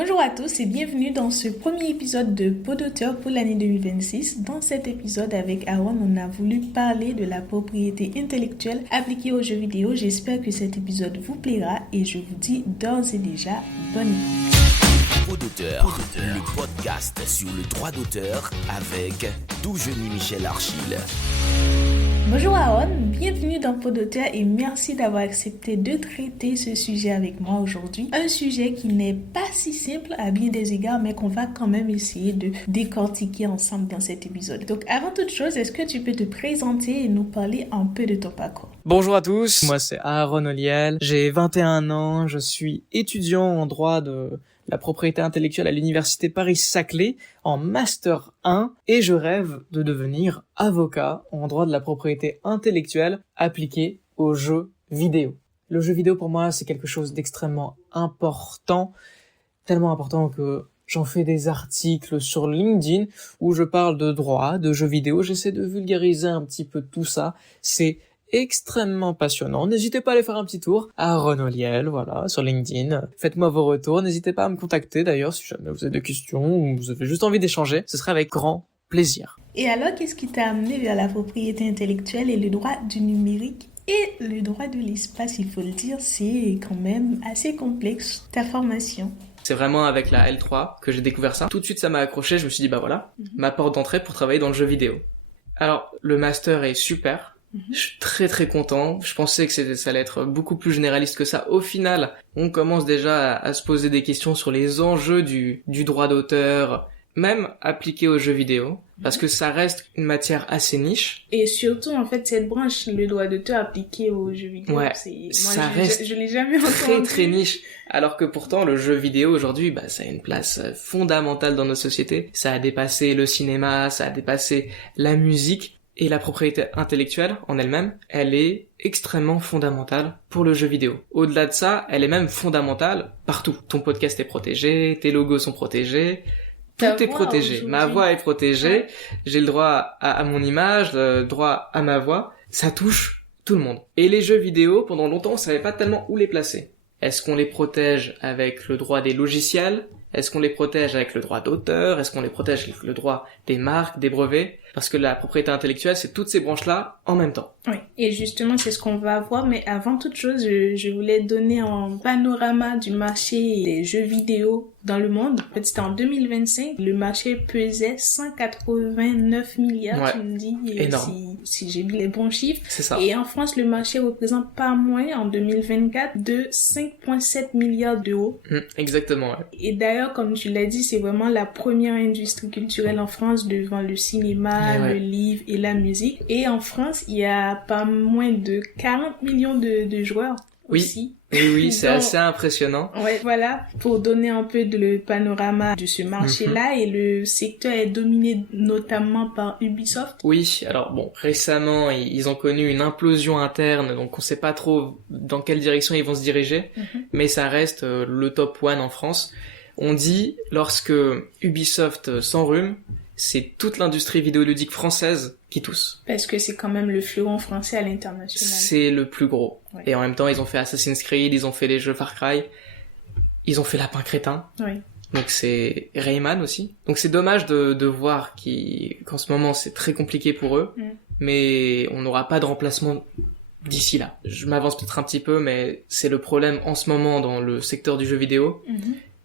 Bonjour à tous et bienvenue dans ce premier épisode de Pod d'auteur pour l'année 2026. Dans cet épisode avec Aaron, on a voulu parler de la propriété intellectuelle appliquée aux jeux vidéo. J'espère que cet épisode vous plaira et je vous dis d'ores et déjà bonne écoute. Pod d'auteur, le podcast sur le droit d'auteur avec Doujeni Michel Archil. Bonjour Aaron, bienvenue dans Pod d'auteur et merci d'avoir accepté de traiter ce sujet avec moi aujourd'hui. Un sujet qui n'est pas si simple à bien des égards, mais qu'on va quand même essayer de décortiquer ensemble dans cet épisode. Donc avant toute chose, est-ce que tu peux te présenter et nous parler un peu de ton parcours? Bonjour à tous, moi c'est Aaron Oliel, j'ai 21 ans, je suis étudiant en droit de la propriété intellectuelle à l'université Paris-Saclay en Master 1 et je rêve de devenir avocat en droit de la propriété intellectuelle appliquée aux jeux vidéo. Le jeu vidéo pour moi c'est quelque chose d'extrêmement important, tellement important que j'en fais des articles sur LinkedIn où je parle de droit, de jeux vidéo, j'essaie de vulgariser un petit peu tout ça, c'est extrêmement passionnant. N'hésitez pas à aller faire un petit tour à Aaron Oliel, voilà, sur LinkedIn. Faites-moi vos retours. N'hésitez pas à me contacter d'ailleurs si jamais vous avez des questions ou vous avez juste envie d'échanger. Ce serait avec grand plaisir. Et alors, qu'est-ce qui t'a amené vers la propriété intellectuelle et le droit du numérique et le droit de l'espace? Il faut le dire, c'est quand même assez complexe, ta formation. C'est vraiment avec la L3 que j'ai découvert ça. Tout de suite, ça m'a accroché. Je me suis dit, bah voilà, ma porte d'entrée pour travailler dans le jeu vidéo. Alors, le master est super. Je suis très content. Je pensais que ça allait être beaucoup plus généraliste que ça. Au final, on commence déjà à se poser des questions sur les enjeux du droit d'auteur, même appliqué aux jeux vidéo, parce que ça reste une matière assez niche. Et surtout, en fait, cette branche, le droit d'auteur appliqué aux jeux vidéo, ouais, je l'ai jamais entendu. Très niche. Alors que pourtant, le jeu vidéo aujourd'hui, ça a une place fondamentale dans nos sociétés. Ça a dépassé le cinéma, ça a dépassé la musique. Et la propriété intellectuelle, en elle-même, elle est extrêmement fondamentale pour le jeu vidéo. Au-delà de ça, elle est même fondamentale partout. Ton podcast est protégé, tes logos sont protégés, tout est protégé. Ma voix est protégée, ouais. J'ai le droit à mon image, le droit à ma voix. Ça touche tout le monde. Et les jeux vidéo, pendant longtemps, on savait pas tellement où les placer. Est-ce qu'on les protège avec le droit des logiciels ? Est-ce qu'on les protège avec le droit d'auteur ? Est-ce qu'on les protège avec le droit des marques, des brevets ? Parce que la propriété intellectuelle, c'est toutes ces branches-là en même temps. Oui, et justement, c'est ce qu'on va voir. Mais avant toute chose, je voulais donner un panorama du marché des jeux vidéo dans le monde. En fait, c'était en 2025. Le marché pesait 189 milliards, ouais. Tu me dis, si j'ai mis les bons chiffres. C'est ça. Et en France, le marché représente pas moins, en 2024, de 5,7 milliards d'euros. Exactement, ouais. Et d'ailleurs, comme tu l'as dit, c'est vraiment la première industrie culturelle en France devant le cinéma, le livre et la musique. Et en France, il y a pas moins de 40 millions de joueurs aussi. Oui, c'est assez impressionnant. Ouais, voilà, pour donner un peu le panorama de ce marché-là. Et le secteur est dominé notamment par Ubisoft. Oui, alors bon, récemment, ils ont connu une implosion interne, donc on sait pas trop dans quelle direction ils vont se diriger, mais ça reste le top one en France. On dit, lorsque Ubisoft s'enrhume, c'est toute l'industrie vidéoludique française qui tousse. Parce que c'est quand même le fleuron français à l'international. C'est le plus gros. Ouais. Et en même temps, ils ont fait Assassin's Creed, ils ont fait les jeux Far Cry, ils ont fait Lapin Crétin. Oui. Donc c'est Rayman aussi. Donc c'est dommage de voir qu'en ce moment c'est très compliqué pour eux, mais on n'aura pas de remplacement d'ici là. Je m'avance peut-être un petit peu, mais c'est le problème en ce moment dans le secteur du jeu vidéo.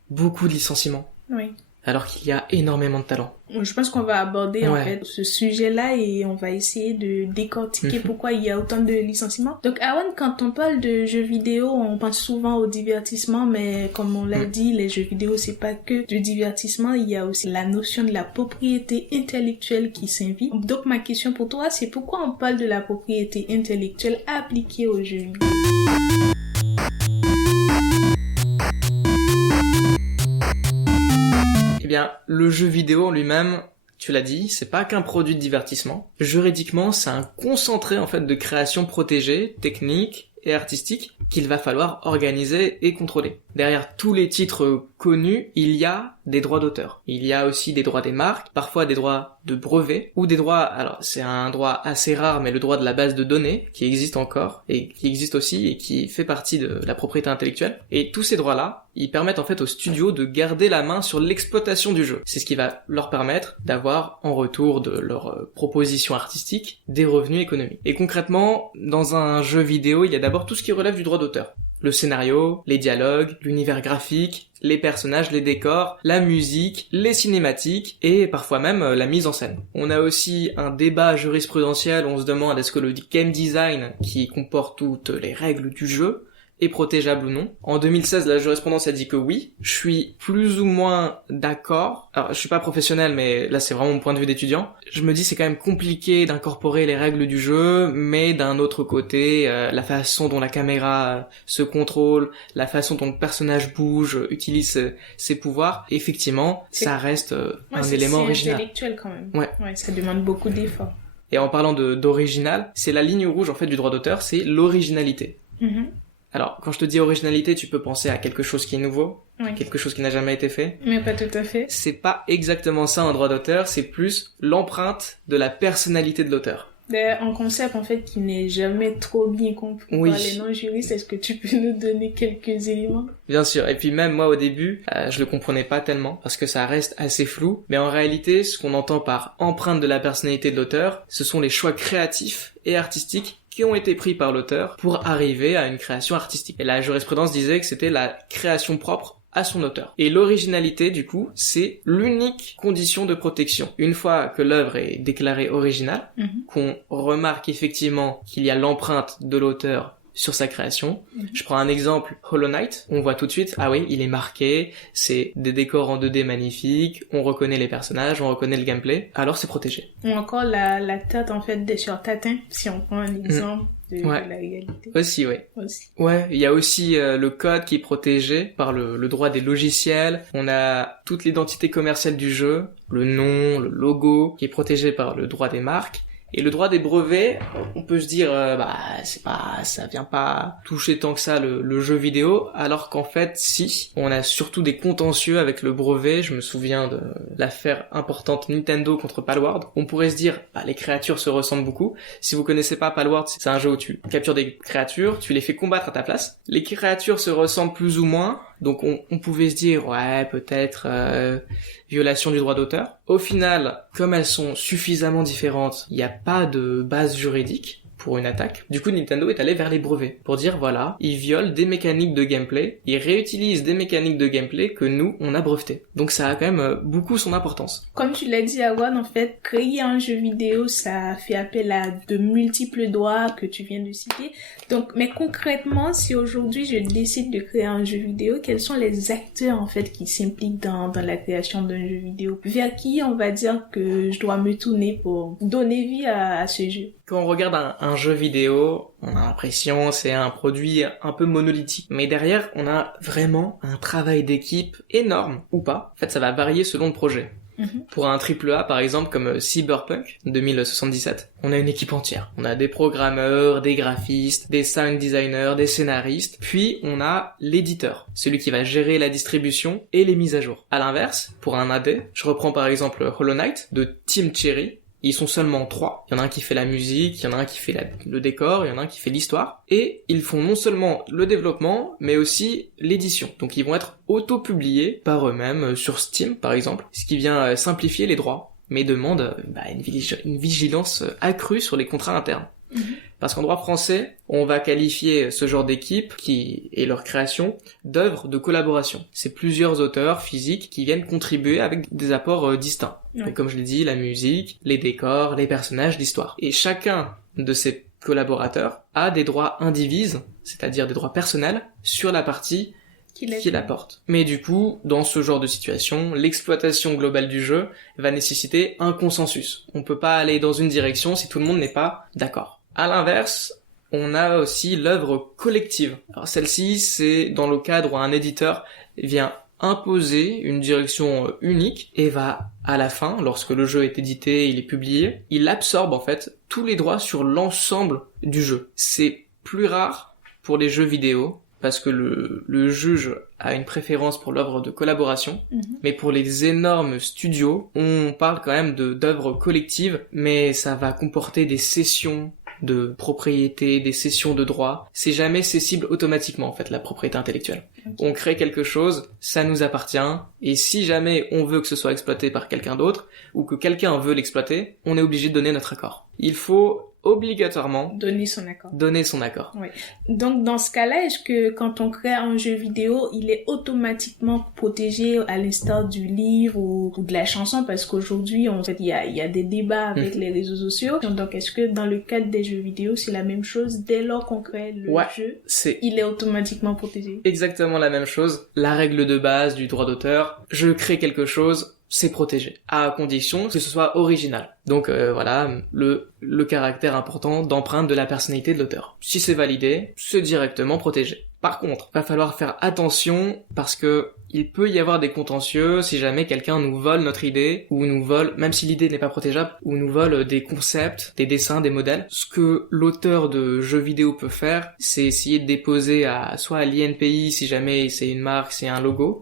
Beaucoup de licenciements. Oui. Alors qu'il y a énormément de talent. Je pense qu'on va aborder en fait ce sujet-là et on va essayer de décortiquer pourquoi il y a autant de licenciements. Donc Aaron, quand on parle de jeux vidéo, on pense souvent au divertissement, mais comme on l'a dit, les jeux vidéo c'est pas que du divertissement, il y a aussi la notion de la propriété intellectuelle qui s'invite. Donc ma question pour toi, c'est pourquoi on parle de la propriété intellectuelle appliquée aux jeux vidéo? Eh bien, le jeu vidéo en lui-même, tu l'as dit, c'est pas qu'un produit de divertissement. Juridiquement, c'est un concentré en fait de création protégée, technique et artistique qu'il va falloir organiser et contrôler. Derrière tous les titres connus, il y a des droits d'auteur. Il y a aussi des droits des marques, parfois des droits de brevet, ou des droits, alors c'est un droit assez rare, mais le droit de la base de données, qui existe encore, et qui existe aussi, et qui fait partie de la propriété intellectuelle. Et tous ces droits-là, ils permettent en fait aux studios de garder la main sur l'exploitation du jeu. C'est ce qui va leur permettre d'avoir, en retour de leur proposition artistique, des revenus économiques. Et concrètement, dans un jeu vidéo, il y a d'abord tout ce qui relève du droit d'auteur. Le scénario, les dialogues, l'univers graphique, les personnages, les décors, la musique, les cinématiques et parfois même la mise en scène. On a aussi un débat jurisprudentiel où on se demande est-ce que le game design, qui comporte toutes les règles du jeu, est protégeable ou non. En 2016, la jurisprudence a dit que oui. Je suis plus ou moins d'accord. Alors, je suis pas professionnel, mais là, c'est vraiment mon point de vue d'étudiant. Je me dis, c'est quand même compliqué d'incorporer les règles du jeu, mais d'un autre côté, la façon dont la caméra se contrôle, la façon dont le personnage bouge, utilise ses pouvoirs, effectivement, ça reste un élément original. C'est intellectuel quand même. Ouais, ça demande beaucoup d'efforts. Et en parlant d'original, c'est la ligne rouge, en fait, du droit d'auteur, c'est l'originalité. Alors, quand je te dis originalité, tu peux penser à quelque chose qui est nouveau, quelque chose qui n'a jamais été fait. Mais pas tout à fait. C'est pas exactement ça un droit d'auteur, c'est plus l'empreinte de la personnalité de l'auteur. Un concept, en fait, qui n'est jamais trop bien compris par les non-juristes. Est-ce que tu peux nous donner quelques éléments? Bien sûr. Et puis même moi, au début, je le comprenais pas tellement, parce que ça reste assez flou. Mais en réalité, ce qu'on entend par empreinte de la personnalité de l'auteur, ce sont les choix créatifs et artistiques qui ont été pris par l'auteur pour arriver à une création artistique. Et la jurisprudence disait que c'était la création propre à son auteur. Et l'originalité, du coup, c'est l'unique condition de protection. Une fois que l'œuvre est déclarée originale, qu'on remarque effectivement qu'il y a l'empreinte de l'auteur sur sa création. Je prends un exemple, Hollow Knight. On voit tout de suite, ah oui, il est marqué, c'est des décors en 2D magnifiques, on reconnaît les personnages, on reconnaît le gameplay, alors c'est protégé. Ou encore la tête, en fait, des sur Tatin, si on prend un exemple de la réalité. Aussi. Ouais, il y a aussi le code qui est protégé par le droit des logiciels. On a toute l'identité commerciale du jeu, le nom, le logo, qui est protégé par le droit des marques. Et le droit des brevets, on peut se dire, ça vient pas toucher tant que ça le jeu vidéo, alors qu'en fait, si. On a surtout des contentieux avec le brevet. Je me souviens de l'affaire importante Nintendo contre Palworld. On pourrait se dire, les créatures se ressemblent beaucoup. Si vous connaissez pas Palworld, c'est un jeu où tu captures des créatures, tu les fais combattre à ta place. Les créatures se ressemblent plus ou moins. Donc on pouvait se dire, peut-être violation du droit d'auteur. Au final, comme elles sont suffisamment différentes, il n'y a pas de base juridique pour une attaque. Du coup, Nintendo est allé vers les brevets pour dire, voilà, ils violent des mécaniques de gameplay, ils réutilisent des mécaniques de gameplay que nous, on a brevetées. Donc ça a quand même beaucoup son importance. Comme tu l'as dit, Awan, en fait, créer un jeu vidéo, ça fait appel à de multiples droits que tu viens de citer. Donc, mais concrètement, si aujourd'hui je décide de créer un jeu vidéo, quels sont les acteurs, en fait, qui s'impliquent dans la création d'un jeu vidéo? Vers qui on va dire que je dois me tourner pour donner vie à ce jeu? Quand on regarde un jeu vidéo, on a l'impression que c'est un produit un peu monolithique. Mais derrière, on a vraiment un travail d'équipe énorme, ou pas. En fait, ça va varier selon le projet. Pour un AAA, par exemple, comme Cyberpunk 2077, on a une équipe entière. On a des programmeurs, des graphistes, des sound designers, des scénaristes, puis on a l'éditeur, celui qui va gérer la distribution et les mises à jour. À l'inverse, pour un AD, je reprends par exemple Hollow Knight de Team Cherry. Ils sont seulement 3. Il y en a un qui fait la musique, il y en a un qui fait le décor, il y en a un qui fait l'histoire. Et ils font non seulement le développement, mais aussi l'édition. Donc ils vont être auto-publiés par eux-mêmes sur Steam, par exemple. Ce qui vient simplifier les droits, mais demande une vigilance accrue sur les contrats internes. Parce qu'en droit français, on va qualifier ce genre d'équipe et leur création d'œuvres de collaboration. C'est plusieurs auteurs physiques qui viennent contribuer avec des apports distincts. Et comme je l'ai dit, la musique, les décors, les personnages, l'histoire. Et chacun de ces collaborateurs a des droits indivises, c'est-à-dire des droits personnels, sur la partie qu'il apporte. Mais du coup, dans ce genre de situation, l'exploitation globale du jeu va nécessiter un consensus. On peut pas aller dans une direction si tout le monde n'est pas d'accord. À l'inverse, on a aussi l'œuvre collective. Alors celle-ci, c'est dans le cadre où un éditeur vient imposer une direction unique et va, à la fin, lorsque le jeu est édité, il est publié, il absorbe en fait tous les droits sur l'ensemble du jeu. C'est plus rare pour les jeux vidéo parce que le juge a une préférence pour l'œuvre de collaboration, mais pour les énormes studios, on parle quand même d'œuvres collectives, mais ça va comporter des cessions de propriété, des cessions de droits. C'est jamais cessible automatiquement, en fait, la propriété intellectuelle. On crée quelque chose, ça nous appartient, et si jamais on veut que ce soit exploité par quelqu'un d'autre, ou que quelqu'un veut l'exploiter, on est obligé de donner notre accord. Il faut obligatoirement donner son accord. Oui. Donc dans ce cas-là, est-ce que quand on crée un jeu vidéo, il est automatiquement protégé à l'instar du livre ou de la chanson, parce qu'aujourd'hui en fait il y a des débats avec les réseaux sociaux. Donc est-ce que dans le cadre des jeux vidéo, c'est la même chose dès lors qu'on crée le jeu, il est automatiquement protégé? Exactement la même chose. La règle de base du droit d'auteur, je crée quelque chose, c'est protégé, à condition que ce soit original. Donc voilà, le caractère important d'empreinte de la personnalité de l'auteur. Si c'est validé, c'est directement protégé. Par contre, va falloir faire attention parce que il peut y avoir des contentieux si jamais quelqu'un nous vole notre idée, ou nous vole, même si l'idée n'est pas protégeable, ou nous vole des concepts, des dessins, des modèles. Ce que l'auteur de jeux vidéo peut faire, c'est essayer de déposer soit à l'INPI si jamais c'est une marque, c'est un logo,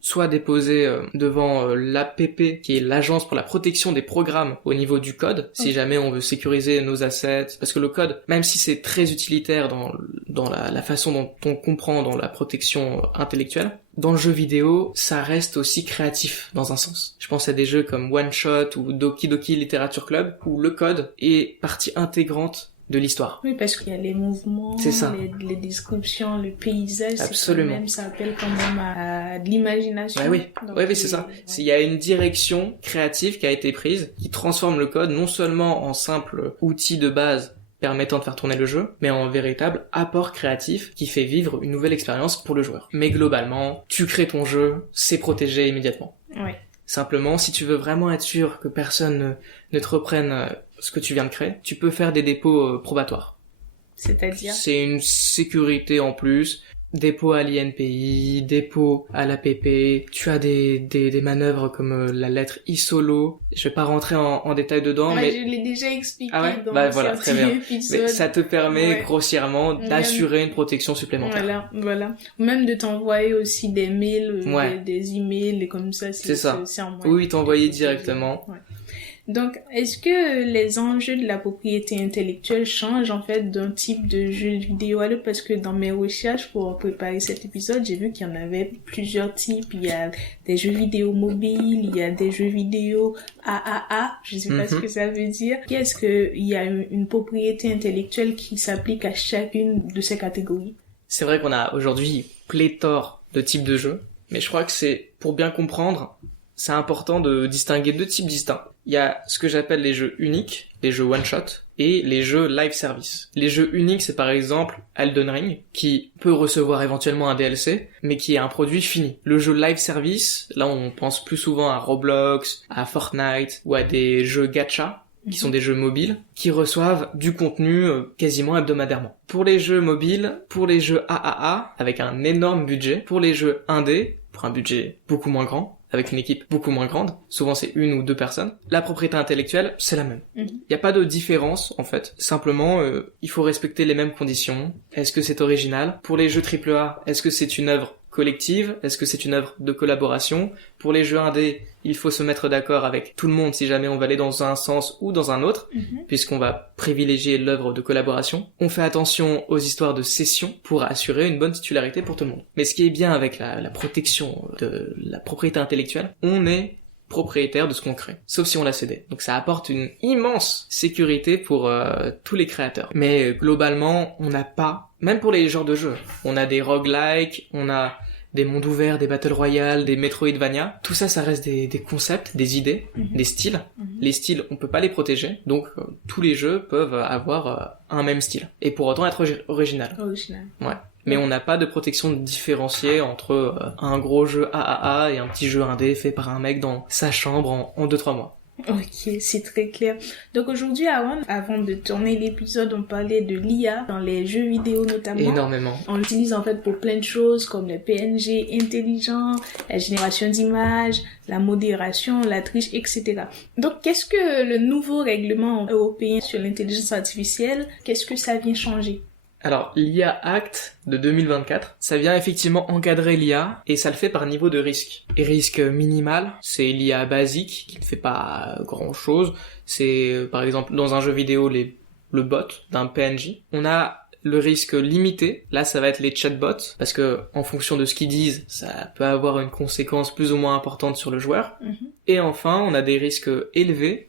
soit déposer devant l'APP, qui est l'agence pour la protection des programmes au niveau du code, si jamais on veut sécuriser nos assets, parce que le code, même si c'est très utilitaire dans la façon dont on comprend dans la protection intellectuelle, dans le jeu vidéo, ça reste aussi créatif, dans un sens. Je pense à des jeux comme One Shot ou Doki Doki Literature Club, où le code est partie intégrante de l'histoire. Oui, parce qu'il y a les mouvements, les descriptions, le paysage, absolument. Ça appelle quand même à de l'imagination. Oui, c'est ça. Il y a une direction créative qui a été prise, qui transforme le code non seulement en simple outil de base permettant de faire tourner le jeu, mais en véritable apport créatif qui fait vivre une nouvelle expérience pour le joueur. Mais globalement, tu crées ton jeu, c'est protégé immédiatement. Oui. Simplement, si tu veux vraiment être sûr que personne ne te reprenne ce que tu viens de créer, tu peux faire des dépôts probatoires. C'est-à-dire ? C'est une sécurité en plus. Dépôt à l'INPI, dépôt à l'APP, tu as des manœuvres comme la lettre ISOLO. Je vais pas rentrer en détail dedans, mais... je l'ai déjà expliqué dans voilà, très bien. Mais ça te permet grossièrement d'assurer une protection supplémentaire. Voilà. Même de t'envoyer aussi des mails, des emails, et comme ça. C'est ça. Oui, t'envoyer directement. Ouais. Donc, est-ce que les enjeux de la propriété intellectuelle changent en fait d'un type de jeu vidéo à l'autre? Parce que dans mes recherches pour préparer cet épisode, j'ai vu qu'il y en avait plusieurs types. Il y a des jeux vidéo mobiles, il y a des jeux vidéo AAA, je sais pas ce que ça veut dire. Est-ce qu'il y a une propriété intellectuelle qui s'applique à chacune de ces catégories? C'est vrai qu'on a aujourd'hui pléthore de types de jeux, mais je crois que pour bien comprendre, c'est important de distinguer deux types distincts. Il y a ce que j'appelle les jeux uniques, les jeux one-shot, et les jeux live service. Les jeux uniques, c'est par exemple Elden Ring, qui peut recevoir éventuellement un DLC, mais qui est un produit fini. Le jeu live service, là on pense plus souvent à Roblox, à Fortnite, ou à des jeux gacha, qui sont des jeux mobiles, qui reçoivent du contenu quasiment hebdomadairement. Pour les jeux mobiles, pour les jeux AAA, avec un énorme budget, pour les jeux indés, pour un budget beaucoup moins grand, avec une équipe beaucoup moins grande, souvent c'est 1 ou 2 personnes, la propriété intellectuelle, c'est la même. Il n'y a pas de différence, en fait. Simplement, il faut respecter les mêmes conditions. Est-ce que c'est original? Pour les jeux AAA, est-ce que c'est une œuvre collective? Est-ce que c'est une œuvre de collaboration? Pour les jeux indés, il faut se mettre d'accord avec tout le monde si jamais on va aller dans un sens ou dans un autre, puisqu'on va privilégier l'œuvre de collaboration. On fait attention aux histoires de cession pour assurer une bonne titularité pour tout le monde. Mais ce qui est bien avec la protection de la propriété intellectuelle, on est propriétaire de ce qu'on crée, sauf si on l'a cédé. Donc ça apporte une immense sécurité pour tous les créateurs. Mais globalement, on n'a pas, même pour les genres de jeux, on a des roguelikes, on a des mondes ouverts, des battle royale, des Metroidvania. Tout ça, ça reste des concepts, des idées, des styles. Les styles, on peut pas les protéger, donc tous les jeux peuvent avoir un même style et pour autant être original. Ouais. Mais on n'a pas de protection différenciée entre un gros jeu AAA et un petit jeu indé fait par un mec dans sa chambre en 2-3 mois. Ok, c'est très clair. Donc aujourd'hui, avant de tourner l'épisode, on parlait de l'IA dans les jeux vidéo notamment. Énormément. On l'utilise en fait pour plein de choses comme les PNG intelligents, la génération d'images, la modération, la triche, etc. Donc qu'est-ce que le nouveau règlement européen sur l'intelligence artificielle, qu'est-ce que ça vient changer? Alors, l'IA Act de 2024, ça vient effectivement encadrer l'IA et ça le fait par niveau de risque. Et risque minimal, c'est l'IA basique qui ne fait pas grand chose. C'est par exemple dans un jeu vidéo le bot d'un PNJ. On a le risque limité, là ça va être les chatbots, parce que en fonction de ce qu'ils disent, ça peut avoir une conséquence plus ou moins importante sur le joueur. Et enfin, on a des risques élevés,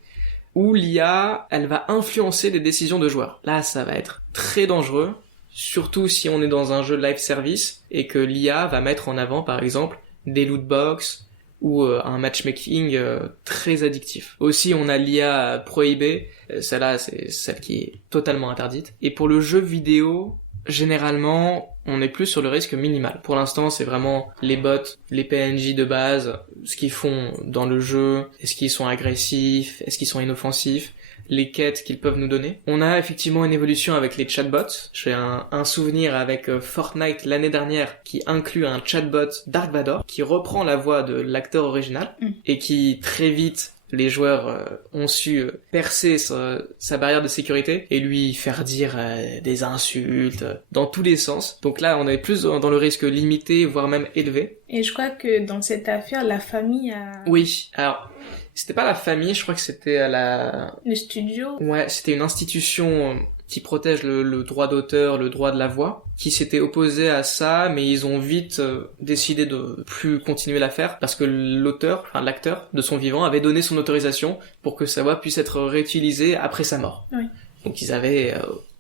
où l'IA, elle va influencer les décisions de joueurs. Là, ça va être très dangereux, surtout si on est dans un jeu live service, et que l'IA va mettre en avant, par exemple, des loot box, ou un matchmaking très addictif. Aussi, on a l'IA prohibée, celle-là, c'est celle qui est totalement interdite. Et pour le jeu vidéo, généralement, on est plus sur le risque minimal. Pour l'instant, c'est vraiment les bots, les PNJ de base, ce qu'ils font dans le jeu, est-ce qu'ils sont agressifs, est-ce qu'ils sont inoffensifs, les quêtes qu'ils peuvent nous donner. On a effectivement une évolution avec les chatbots. J'ai un souvenir avec Fortnite l'année dernière qui inclut un chatbot Dark Vador qui reprend la voix de l'acteur original et qui très vite les joueurs ont su percer sa barrière de sécurité et lui faire dire des insultes dans tous les sens. Donc là, on est plus dans le risque limité, voire même élevé. Et je crois que dans cette affaire, la famille a... Oui, alors... C'était pas la famille, je crois que c'était le studio. Ouais, c'était une institution qui protège le droit d'auteur, le droit de la voix, qui s'était opposée à ça, mais ils ont vite décidé de plus continuer l'affaire parce que l'acteur de son vivant avait donné son autorisation pour que sa voix puisse être réutilisée après sa mort. Oui. Donc ils avaient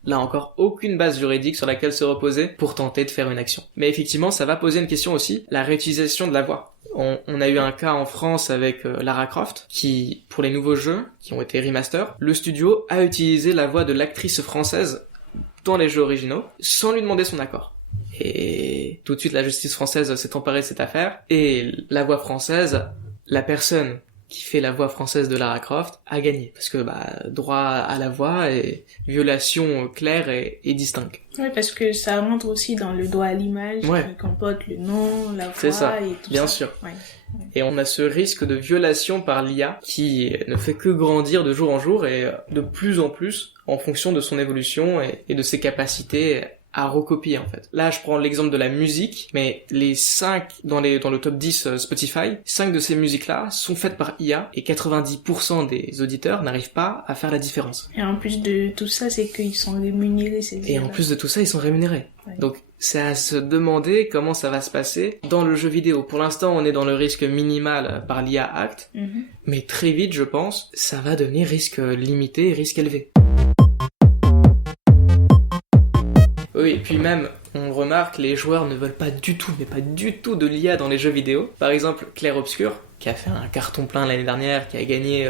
là encore aucune base juridique sur laquelle se reposer pour tenter de faire une action. Mais effectivement, ça va poser une question aussi, la réutilisation de la voix. On a eu un cas en France avec Lara Croft, qui, pour les nouveaux jeux, qui ont été remaster, le studio a utilisé la voix de l'actrice française dans les jeux originaux, sans lui demander son accord. Et tout de suite, la justice française s'est emparée de cette affaire, et la voix française, la personne qui fait la voix française de Lara Croft, a gagné. Parce que, droit à la voix et violation claire et distincte. Oui, parce que ça rentre aussi dans le droit à l'image, qui comporte le nom, la voix et tout bien ça. Sûr. Ouais. Et on a ce risque de violation par l'IA qui ne fait que grandir de jour en jour et de plus en plus en fonction de son évolution et de ses capacités à recopier en fait. Là, je prends l'exemple de la musique, mais les 5 dans le top 10 Spotify, 5 de ces musiques-là sont faites par IA et 90% des auditeurs n'arrivent pas à faire la différence. Et en plus de tout ça, c'est qu'ils sont rémunérés, ces Et en plus de tout ça, ils sont rémunérés. Ouais. Donc, c'est à se demander comment ça va se passer dans le jeu vidéo. Pour l'instant, on est dans le risque minimal par l'IA Act, mais très vite, je pense, ça va devenir risque limité et risque élevé. Oui, et puis même, on remarque, les joueurs ne veulent pas du tout, mais pas du tout de l'IA dans les jeux vidéo. Par exemple, Clair Obscur, qui a fait un carton plein l'année dernière, qui a gagné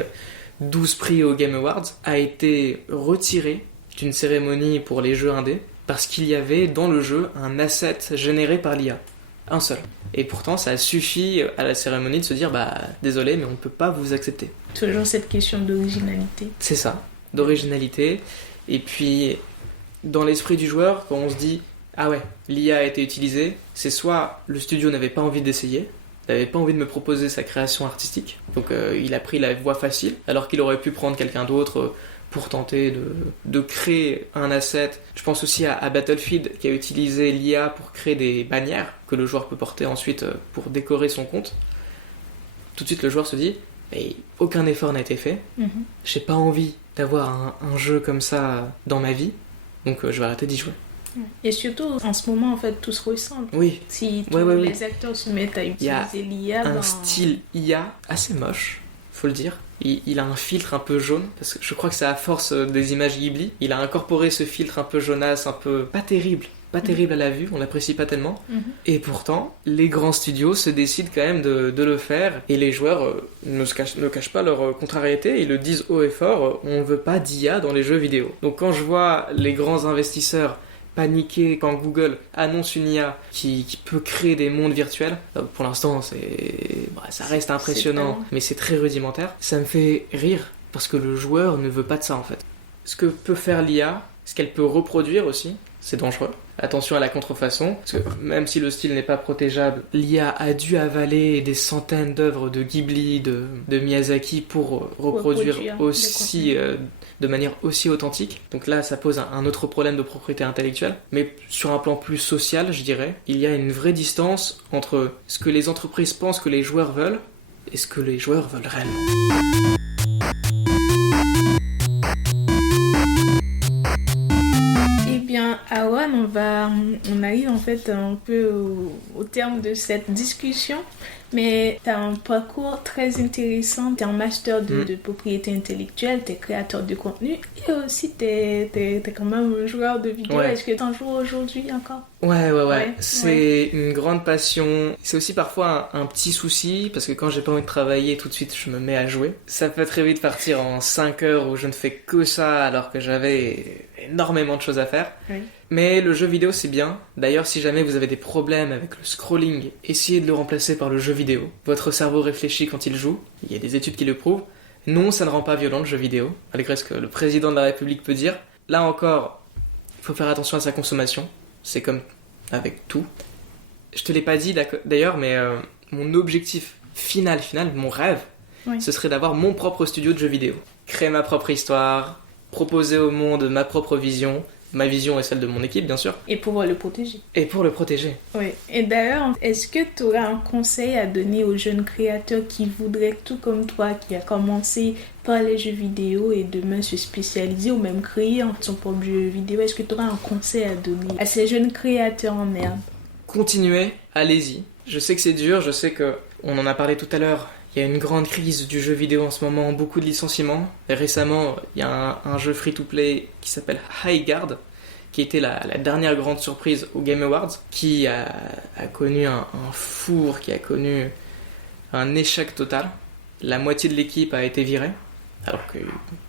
12 prix aux Game Awards, a été retiré d'une cérémonie pour les jeux indés, parce qu'il y avait dans le jeu un asset généré par l'IA. Un seul. Et pourtant, ça a suffi à la cérémonie de se dire, désolé, mais on ne peut pas vous accepter. Toujours cette question d'originalité. C'est ça, d'originalité. Et puis... dans l'esprit du joueur, quand on se dit « Ah ouais, l'IA a été utilisée », c'est soit le studio n'avait pas envie d'essayer, n'avait pas envie de me proposer sa création artistique, donc il a pris la voie facile, alors qu'il aurait pu prendre quelqu'un d'autre pour tenter de créer un asset. Je pense aussi à Battlefield, qui a utilisé l'IA pour créer des bannières que le joueur peut porter ensuite pour décorer son compte. Tout de suite, le joueur se dit « Aucun effort n'a été fait, j'ai pas envie d'avoir un jeu comme ça dans ma vie, donc je vais arrêter d'y jouer. » Et surtout, en ce moment, en fait, tout se ressemble. Oui. Si tous les acteurs se mettent à utiliser l'IA... Il y a un style IA assez moche, faut le dire. Il a un filtre un peu jaune, parce que je crois que c'est à force des images Ghibli. Il a incorporé ce filtre un peu jaunasse, un peu pas terrible à la vue, on l'apprécie pas tellement. Et pourtant, les grands studios se décident quand même de le faire, et les joueurs ne cachent pas leur contrariété, ils le disent haut et fort, on veut pas d'IA dans les jeux vidéo. Donc quand je vois les grands investisseurs paniquer quand Google annonce une IA qui peut créer des mondes virtuels, pour l'instant ça reste impressionnant, mais c'est très rudimentaire, ça me fait rire, parce que le joueur ne veut pas de ça en fait. Ce que peut faire l'IA, ce qu'elle peut reproduire aussi, c'est dangereux. Attention à la contrefaçon, parce que même si le style n'est pas protégeable, l'IA a dû avaler des centaines d'œuvres de Ghibli, de Miyazaki pour reproduire aussi de manière aussi authentique. Donc là, ça pose un autre problème de propriété intellectuelle. Mais sur un plan plus social, je dirais, il y a une vraie distance entre ce que les entreprises pensent que les joueurs veulent et ce que les joueurs veulent réellement. Awan, on arrive en fait un peu au terme de cette discussion, mais tu as un parcours très intéressant, tu es un master de propriété intellectuelle, tu es créateur de contenu et aussi tu es quand même un joueur de vidéo. Ouais. Est-ce que tu en joues aujourd'hui encore? Ouais. C'est une grande passion. C'est aussi parfois un petit souci, parce que quand j'ai pas envie de travailler, tout de suite je me mets à jouer. Ça peut très vite partir en 5 heures où je ne fais que ça alors que j'avais énormément de choses à faire. Oui. Mais le jeu vidéo c'est bien. D'ailleurs, si jamais vous avez des problèmes avec le scrolling, essayez de le remplacer par le jeu vidéo. Votre cerveau réfléchit quand il joue. Il y a des études qui le prouvent. Non, ça ne rend pas violent le jeu vidéo, malgré ce que le président de la République peut dire. Là encore, il faut faire attention à sa consommation. C'est comme avec tout. Je te l'ai pas dit d'ailleurs, mais mon objectif final, mon rêve, ce serait d'avoir mon propre studio de jeux vidéo. Créer ma propre histoire, proposer au monde ma propre vision. Ma vision est celle de mon équipe, bien sûr. Et pouvoir le protéger. Et pour le protéger. Oui. Et d'ailleurs, est-ce que tu aurais un conseil à donner aux jeunes créateurs qui voudraient, tout comme toi, qui a commencé par les jeux vidéo et demain se spécialiser ou même créer son propre jeu vidéo? Est-ce que tu aurais un conseil à donner à ces jeunes créateurs en herbe? Continuez, allez-y. Je sais que c'est dur, je sais que on en a parlé tout à l'heure. Il y a une grande crise du jeu vidéo en ce moment, beaucoup de licenciements. Et récemment, il y a un jeu free-to-play qui s'appelle Highguard, qui était la dernière grande surprise aux Game Awards, qui a connu un four, qui a connu un échec total. La moitié de l'équipe a été virée, alors que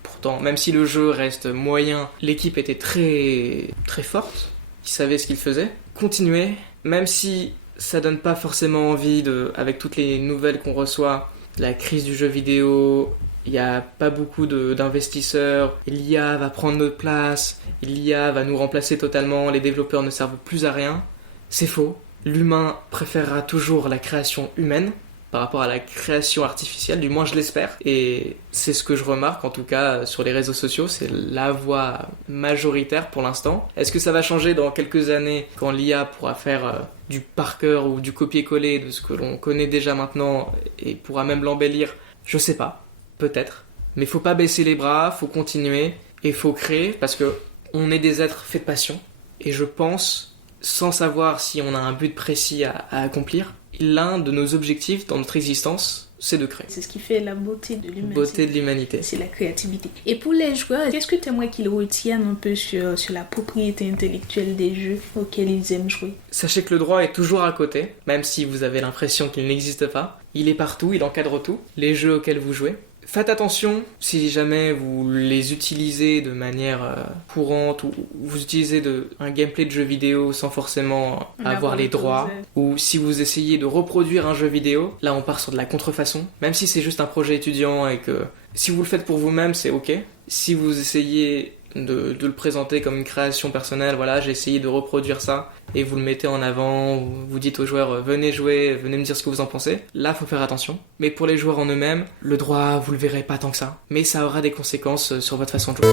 pourtant, même si le jeu reste moyen, l'équipe était très, très forte, ils savaient ce qu'ils faisaient. Continuez, même si ça donne pas forcément envie, avec toutes les nouvelles qu'on reçoit, la crise du jeu vidéo, il n'y a pas beaucoup d'investisseurs, l'IA va prendre notre place, l'IA va nous remplacer totalement, les développeurs ne servent plus à rien. C'est faux. L'humain préférera toujours la création humaine par rapport à la création artificielle, du moins je l'espère. Et c'est ce que je remarque, en tout cas sur les réseaux sociaux, c'est la voix majoritaire pour l'instant. Est-ce que ça va changer dans quelques années quand l'IA pourra faire du par cœur ou du copier-coller de ce que l'on connaît déjà maintenant et pourra même l'embellir? Je sais pas, peut-être. Mais faut pas baisser les bras, faut continuer et faut créer parce que on est des êtres faits de passion. Et je pense, sans savoir si on a un but précis à accomplir, l'un de nos objectifs dans notre existence, c'est de créer. C'est ce qui fait la beauté de l'humanité. Beauté de l'humanité. C'est la créativité. Et pour les joueurs, qu'est-ce que tu aimerais qu'ils retiennent un peu sur la propriété intellectuelle des jeux auxquels ils aiment jouer? Sachez que le droit est toujours à côté, même si vous avez l'impression qu'il n'existe pas. Il est partout, il encadre tout, les jeux auxquels vous jouez. Faites attention si jamais vous les utilisez de manière courante ou vous utilisez un gameplay de jeu vidéo sans forcément avoir les droits, ou si vous essayez de reproduire un jeu vidéo, là on part sur de la contrefaçon, même si c'est juste un projet étudiant et que si vous le faites pour vous-même c'est ok. Si vous essayez de le présenter comme une création personnelle, voilà, j'ai essayé de reproduire ça, et vous le mettez en avant, vous dites aux joueurs venez jouer, venez me dire ce que vous en pensez, là faut faire attention. Mais pour les joueurs en eux-mêmes, le droit vous le verrez pas tant que ça, mais ça aura des conséquences sur votre façon de jouer.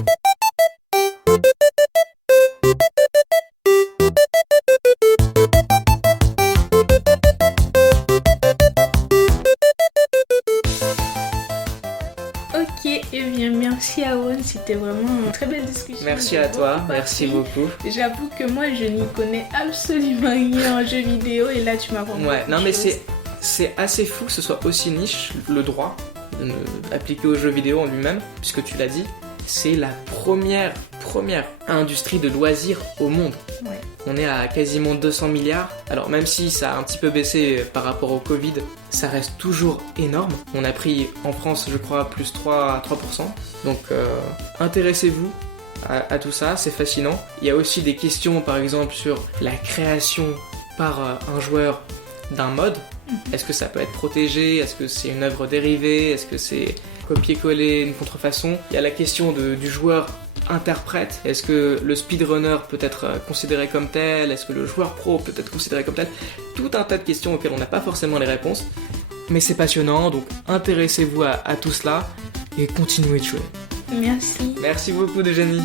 Merci Awan, c'était vraiment une très belle discussion. Merci à toi, merci beaucoup. J'avoue que moi je n'y connais absolument rien en jeu vidéo et là tu m'as compris. Ouais, non mais c'est assez fou que ce soit aussi niche, le droit appliqué aux jeux vidéo en lui-même, puisque tu l'as dit, c'est la première industrie de loisirs au monde. Ouais. On est à quasiment 200 milliards. Alors même si ça a un petit peu baissé par rapport au Covid, ça reste toujours énorme. On a pris en France, je crois, plus 3%. Donc intéressez-vous à tout ça, c'est fascinant. Il y a aussi des questions, par exemple, sur la création par un joueur d'un mode. Est-ce que ça peut être protégé? Est-ce que c'est une œuvre dérivée? Est-ce que c'est copier-coller, une contrefaçon? Il y a la question du joueur interprète? Est-ce que le speedrunner peut être considéré comme tel? Est-ce que le joueur pro peut être considéré comme tel? Tout un tas de questions auxquelles on n'a pas forcément les réponses. Mais c'est passionnant, donc intéressez-vous à tout cela et continuez de jouer. Merci. Merci beaucoup, Déjani.